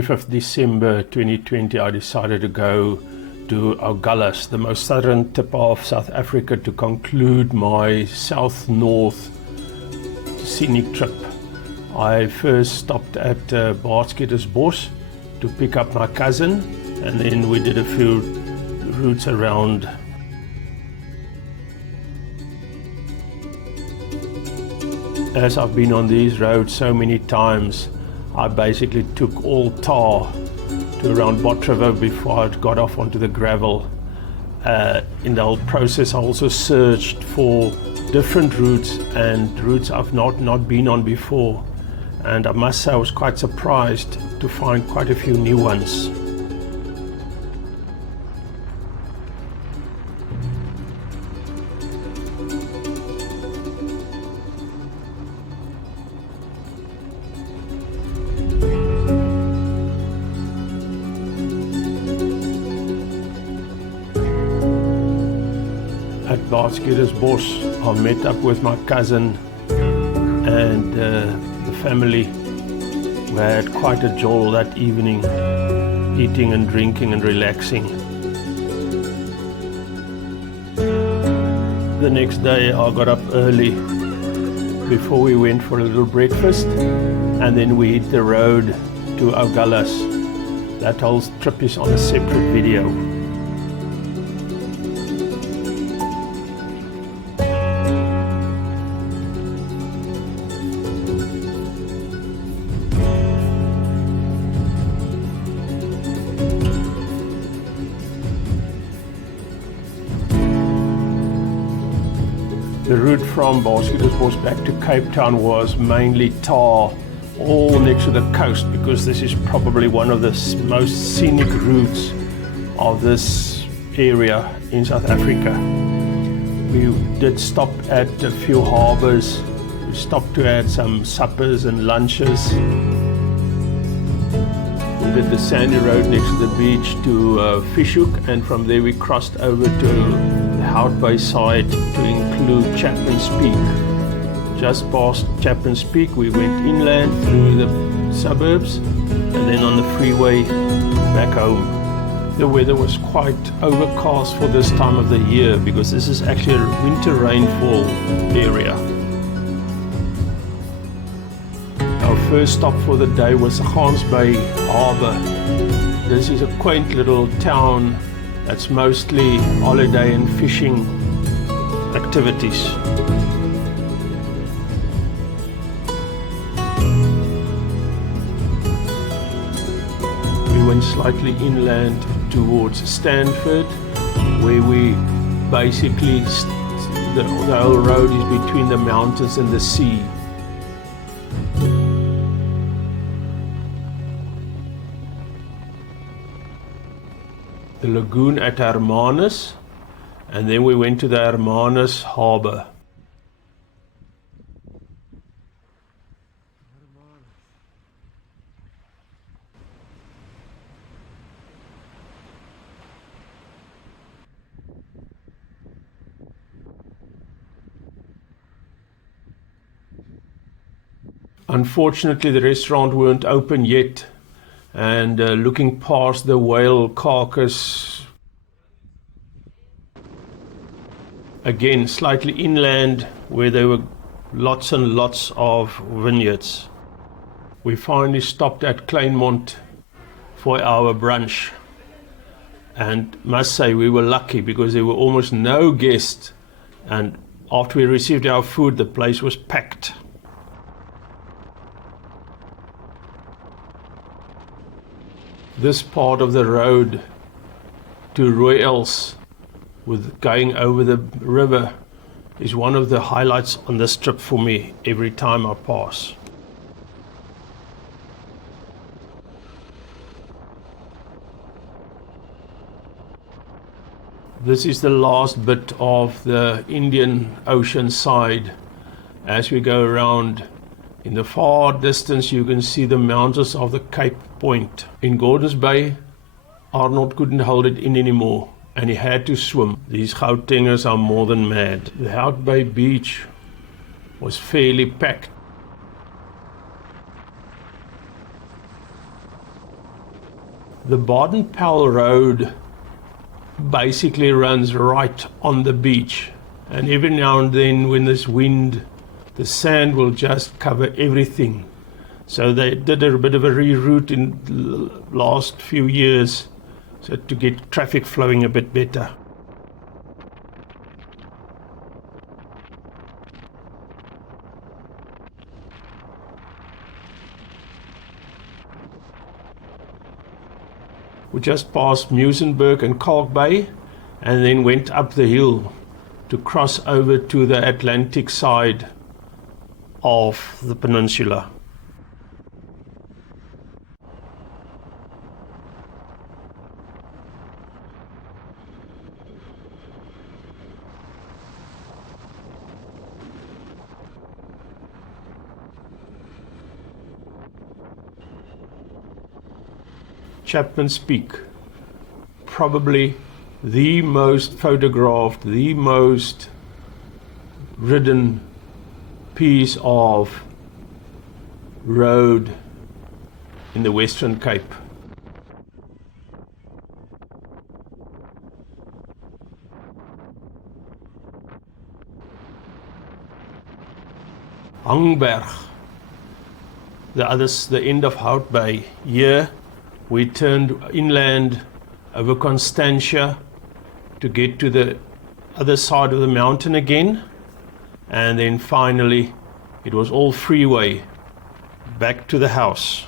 25th December 2020, I decided to go to Agulhas, the most southern tip of South Africa, to conclude my south-north scenic trip. I first stopped at Beitbridge to pick up my cousin, and then we did a few routes around. As I've been on these roads so many times, I basically took all tar to around Beitbridge before I got off onto the gravel. In the whole process, I also searched for different routes and routes I've not been on before. And I must say I was quite surprised to find quite a few new ones. At Beitbridge, I met up with my cousin and the family. We had quite a jolt that evening, eating and drinking and relaxing. The next day I got up early before we went for a little breakfast, and then we hit the road to Agulhas. That whole trip is on a separate video. The route from Beitbridge back to Cape Town was mainly tar, all next to the coast, because this is probably one of the most scenic routes of this area in South Africa. We did stop at a few harbours. We stopped to have some suppers and lunches. We did the sandy road next to the beach to Fishhoek, and from there we crossed over to the Hout Bay side to include Chapman's Peak. Just past Chapman's Peak, we went inland through the suburbs and then on the freeway back home. The weather was quite overcast for this time of the year because this is actually a winter rainfall area. Our first stop for the day was Gans Bay Harbour. This is a quaint little town that's mostly holiday and fishing activities. We went slightly inland towards Stanford, where we basically, the whole road is between the mountains and the sea. The lagoon at Hermanus, and then we went to the Hermanus Harbour. Unfortunately, the restaurant weren't open yet. And looking past the whale carcass, again slightly inland where there were lots and lots of vineyards. We finally stopped at Kleinmond for our brunch, and must say we were lucky because there were almost no guests, and after we received our food the place was packed. This part of the road to Royals, with going over the river, is one of the highlights on this trip for me every time I pass. This is the last bit of the Indian Ocean side. As we go around, in the far distance you can see the mountains of the Cape Point. In Gordons Bay, Arnold couldn't hold it in anymore and he had to swim. These Gautengers are more than mad. The Hout Bay beach was fairly packed. The Baden-Powell Road basically runs right on the beach, and every now and then when there's wind, the sand will just cover everything. So they did a bit of a reroute in the last few years so to get traffic flowing a bit better. We just passed Muizenberg and Kalk Bay and then went up the hill to cross over to the Atlantic side of the peninsula. Chapman's Peak, probably the most photographed, the most ridden piece of road in the Western Cape. Hangberg, the end of Hout Bay. Here we turned inland over Constantia to get to the other side of the mountain again, and then finally it was all freeway back to the house.